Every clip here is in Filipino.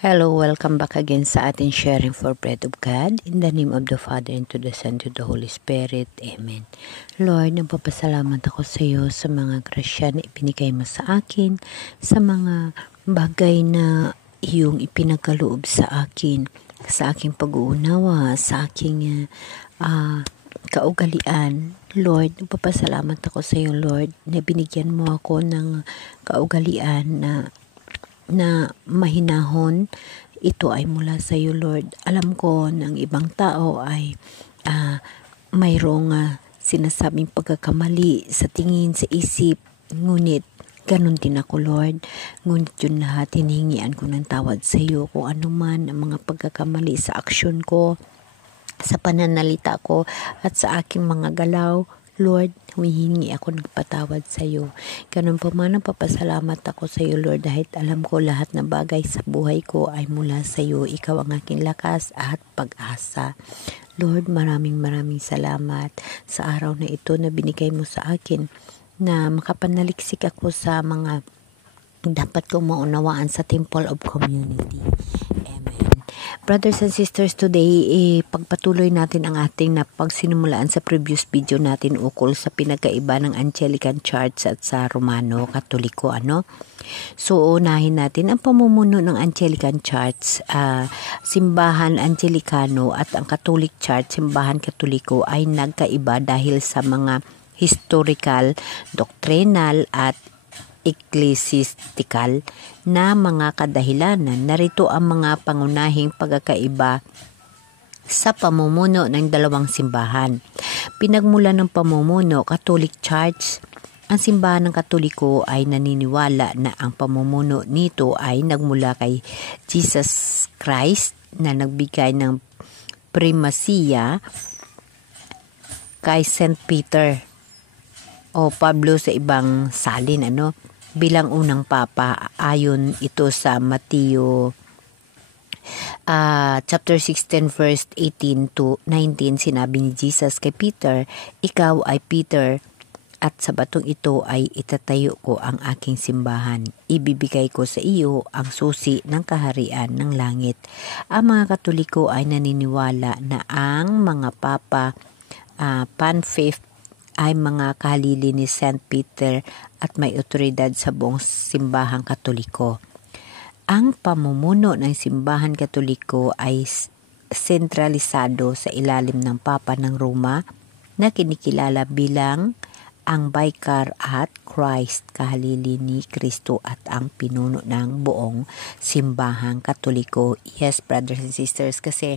Hello, welcome back again sa ating sharing for bread of God. In the name of the Father, and to the Son, to the Holy Spirit. Amen. Lord, nagpapasalamat ako sa iyo sa mga grasya na ibinigay mo sa akin, sa mga bagay na iyong ipinagkaloob sa akin, sa aking pag-uunawa, sa aking kaugalian. Lord, nagpapasalamat ako sa iyo, Lord, na binigyan mo ako ng kaugalian na mahinahon. Ito ay mula sa iyo, Lord. Alam ko ng ibang tao ay mayroong sinasabing pagkakamali sa tingin, sa isip. Ngunit ganun din ako, Lord. Ngunit yun lahat, hinihingian ko ng tawad sa iyo kung ano man ang mga pagkakamali sa aksyon ko, sa pananalita ko, at sa aking mga galaw. Lord, humihingi ako ng patawad sa iyo. Ganun pa man, papasalamat ako sa iyo, Lord, dahil alam ko lahat ng bagay sa buhay ko ay mula sa iyo. Ikaw ang aking lakas at pag-asa. Lord, maraming salamat sa araw na ito na binigay mo sa akin, na makapanaliksik ako sa mga dapat kong maunawaan sa Temple of Community. Amen. Brothers and sisters, today pagpatuloy natin ang ating napagsinumulaan sa previous video natin ukol sa pinagkaiba ng Anglican Church at sa Romano Katoliko. So, unahin natin ang pamumuno ng Anglican Church, simbahan Anglicano, at ang Catholic Church, simbahan Katoliko, ay nagkaiba dahil sa mga historical, doctrinal at ecclesiastical na mga kadahilanan. Narito ang mga pangunahing pagkakaiba sa pamumuno ng dalawang simbahan. Pinagmula ng pamumuno, Catholic Church, ang simbahan ng Katoliko ay naniniwala na ang pamumuno nito ay nagmula kay Jesus Christ na nagbigay ng primasiya kay St. Peter o Pablo sa ibang salin, bilang unang papa. Ayon ito sa Mateo chapter 16 verse 18 to 19, sinabi ni Jesus kay Peter, "Ikaw ay Peter, at sa batong ito ay itatayo ko ang aking simbahan. Ibibigay ko sa iyo ang susi ng kaharian ng langit." Ang mga Katoliko ay naniniwala na ang mga papa, Pan-Fifth, ay mga kahalili ni St. Peter at may otoridad sa buong simbahang Katoliko. Ang pamumuno ng simbahan Katoliko ay sentralisado sa ilalim ng Papa ng Roma na kinikilala bilang ang Vicar at Christ, kahalili ni Kristo at ang pinuno ng buong simbahang Katoliko. Yes, brothers and sisters, kasi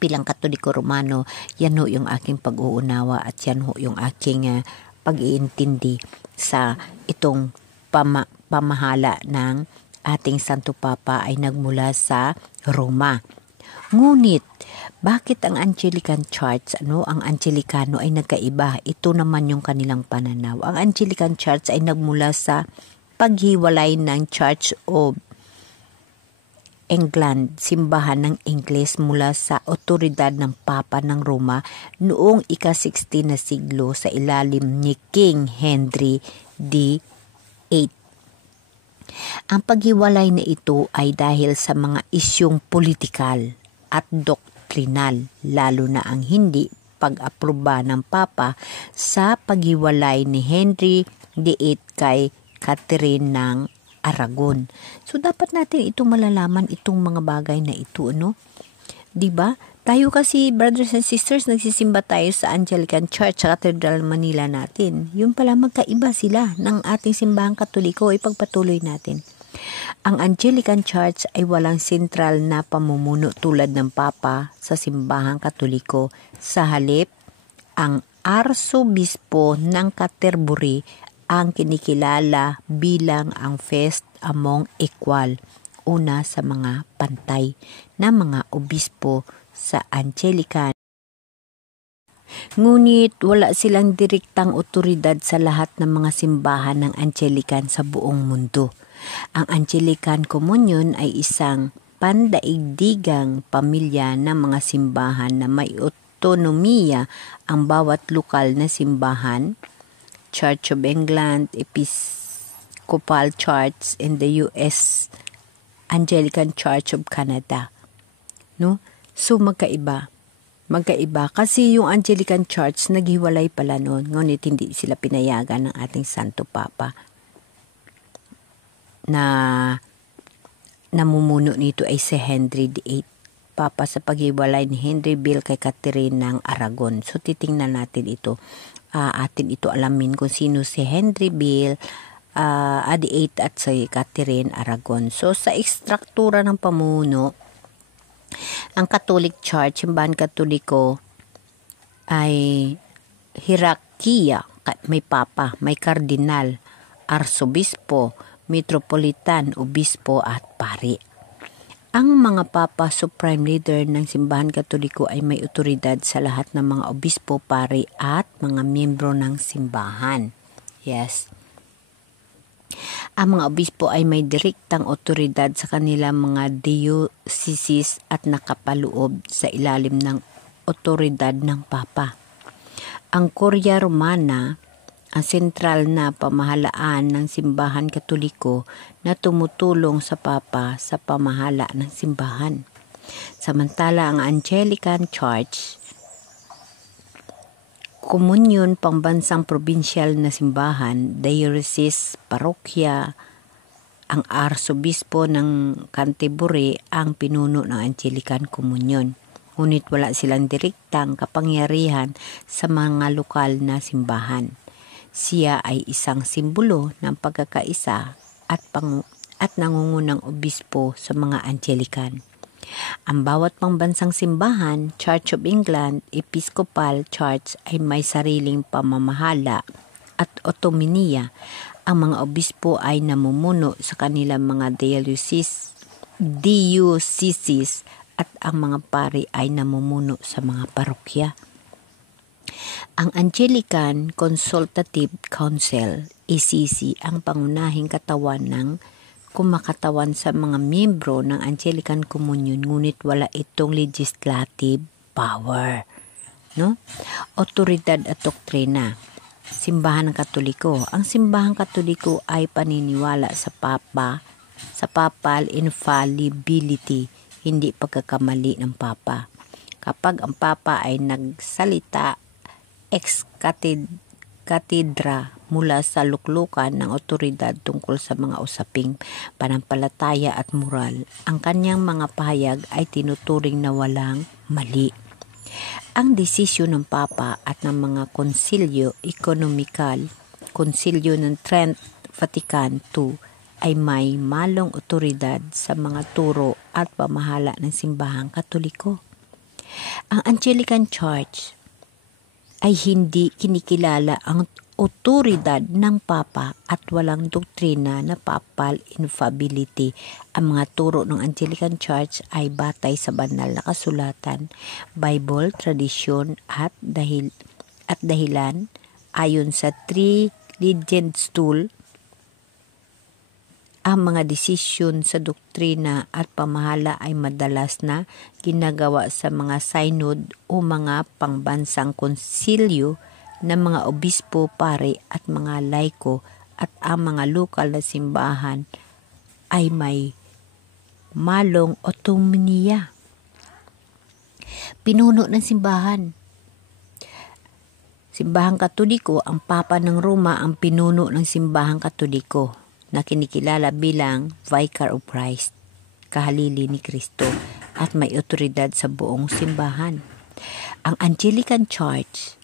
bilang Katoliko Romano, yan ho yung aking pag-uunawa at yan ho yung aking pag-iintindi sa itong pamahala ng ating Santo Papa ay nagmula sa Roma. Ngunit, bakit ang Anglican Church, ang Anglicano ay nagkaiba? Ito naman yung kanilang pananaw. Ang Anglican Church ay nagmula sa paghiwalay ng Church of England, simbahan ng Ingles, mula sa otoridad ng Papa ng Roma noong ika-16 na siglo sa ilalim ni King Henry VIII. Ang paghiwalay na ito ay dahil sa mga isyong politikal at doktrinal, lalo na ang hindi pag-aproba ng Papa sa paghiwalay ni Henry VIII kay Catherine ng Aragon. So, dapat natin itong malalaman, itong mga bagay na ito, Diba? Tayo kasi, brothers and sisters, nagsisimba tayo sa Anglican Church sa Cathedral Manila natin. Yun pala, magkaiba sila ng ating simbahang Katoliko. Ipagpatuloy natin. Ang Anglican Church ay walang sentral na pamumuno tulad ng Papa sa simbahang Katoliko. Sa halip, ang Arsobispo ng Canterbury ang kinikilala bilang ang first among equal, una sa mga pantay na mga obispo sa Anglican. Ngunit wala silang direktang otoridad sa lahat ng mga simbahan ng Anglican sa buong mundo. Ang Anglican Communion ay isang pandaigdigang pamilya ng mga simbahan na may otonomiya. Ang bawat lokal na simbahan, Church of England, Episcopal Church in the U.S., Anglican Church of Canada. No? So magkaiba kasi yung Anglican Church naghiwalay pala noon, ngunit hindi sila pinayagan ng ating Santo Papa. Na namumuno nito ay si Henry VIII, Papa sa paghiwalay ni Henry Bill kay Catherine ng Aragon. So titingnan natin ito, atin ito alamin kung sino si Henry Bill VIII at si Catherine Aragon. So sa ekstruktura ng pamuno, ang Catholic Church, simbahan Katoliko, ay hierarkiya. May papa, may kardinal, arsobispo, metropolitan, obispo at pari. Ang mga papa, supreme leader ng simbahan Katoliko, ay may otoridad sa lahat ng mga obispo, pari at mga miyembro ng simbahan. Yes. Ang mga obispo ay may direktang otoridad sa kanilang mga dioceses at nakapaloob sa ilalim ng otoridad ng Papa. Ang Curia Romana, ang sentral na pamahalaan ng simbahan Katoliko na tumutulong sa Papa sa pamahala ng simbahan. Samantala ang Anglican Church, komunyon pambansang probinsyal na simbahan, diocese, parokya, ang arsobispo ng Canterbury ang pinuno ng Anglican Komunyon. Ngunit wala silang direktang kapangyarihan sa mga lokal na simbahan. Siya ay isang simbolo ng pagkakaisa at nangungunang obispo sa mga Anglican. Ang bawat pambansang simbahan, Church of England, Episcopal Church ay may sariling pamamahala at otominiya. Ang mga obispo ay namumuno sa kanilang mga dioceses at ang mga pari ay namumuno sa mga parokya. Ang Anglican Consultative Council, ACC, ang pangunahing katawan ng kumakatawan sa mga miyembro ng Anglican Communion, ngunit wala itong legislative power. No? Otoridad at doktrina. Simbahan ng Katoliko. Ang simbahan Katoliko ay paniniwala sa Papa, sa papal infallibility, hindi pagkakamali ng Papa. Kapag ang Papa ay nagsalita ex cathedra mula sa luklukan ng otoridad tungkol sa mga usaping panampalataya at moral, ang kanyang mga pahayag ay tinuturing na walang mali. Ang desisyon ng Papa at ng mga konsilyo ekonomikal, konsilyo ng Trent Vatican II, ay may malong otoridad sa mga turo at pamahala ng simbahang Katoliko. Ang Anglican Church ay hindi kinikilala ang otoridad ng Papa at walang doktrina na papal infallibility. Ang mga turo ng Anglican Church ay batay sa banal na kasulatan, Bible, tradisyon at dahilan. Ayon sa Three-Legged Stool, ang mga desisyon sa doktrina at pamahala ay madalas na ginagawa sa mga synod o mga pangbansang konsilyo ng mga obispo, pare at mga laiko, at ang mga lokal na simbahan ay may malong otonomiya. Pinuno ng simbahan. Simbahang Katoliko, ang Papa ng Roma ang pinuno ng simbahang Katoliko na kinikilala bilang Vicar of Christ, kahalili ni Kristo, at may otoridad sa buong simbahan. Ang Anglican Church,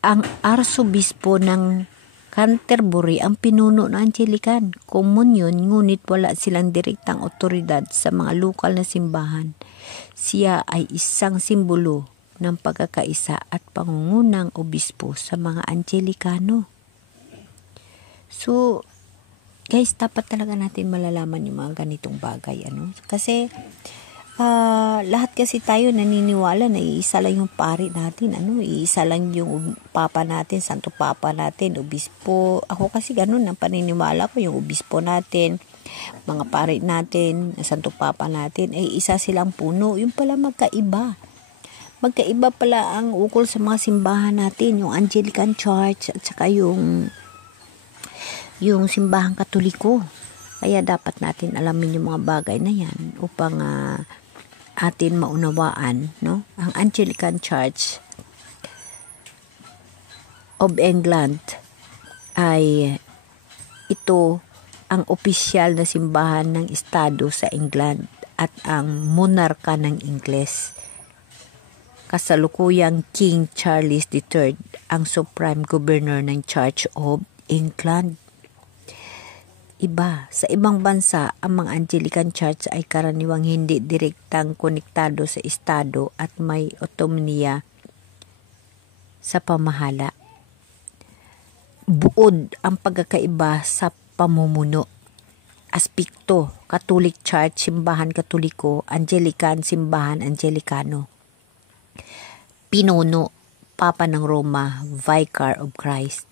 ang arsobispo ng Canterbury ang pinuno ng Anglican Communion, ngunit wala silang direktang otoridad sa mga lokal na simbahan. Siya ay isang simbolo ng pagkakaisa at pangungunang obispo sa mga Anglikano. So, guys, dapat talaga natin malalaman yung mga ganitong bagay. Kasi, lahat kasi tayo naniniwala na iisa lang yung pari natin. Iisa lang yung Papa natin, Santo Papa natin, obispo. Ako kasi ganun ang paniniwala ko, yung obispo natin, mga pari natin, Santo Papa natin, ay isa silang puno. Yung pala magkaiba. Magkaiba pala ang ukol sa mga simbahan natin, yung Anglican Church at saka yung simbahang Katoliko. Kaya dapat natin alamin yung mga bagay na yan upang atin maunawaan, no? Ang Anglican Church of England ay ito ang opisyal na simbahan ng estado sa England at ang monarka ng Ingles. Kasalukuyang King Charles III ang supreme governor ng Church of England. Iba, sa ibang bansa, ang mga Anglican Church ay karaniwang hindi direktang konektado sa estado at may otonomiya sa pamahala. Buod ang pagkakaiba sa pamumuno. Aspekto, Catholic Church, simbahan Katoliko, Anglican, simbahan Anglikano. Pinuno, Papa ng Roma, Vicar of Christ.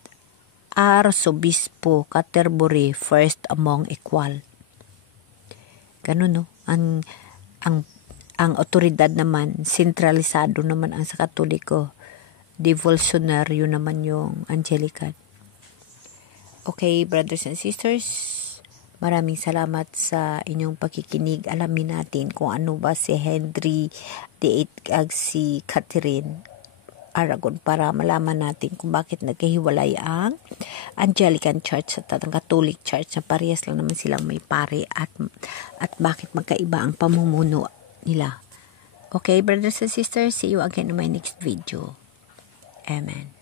Arsobispo, Canterbury, first among equal. Ganun, no? Ang otoridad naman, sentralisado naman ang sa Katoliko. Devotionaryo naman yung Anglican. Okay, brothers and sisters, maraming salamat sa inyong pakikinig. Alamin natin kung ano ba si Henry VIII at si Catherine Aragon para malaman natin kung bakit nagkahiwalay ang Anglican Church at ang Catholic Church na parehas lang naman silang may pare at bakit magkaiba ang pamumuno nila. Okay, brothers and sisters, see you again in my next video. Amen.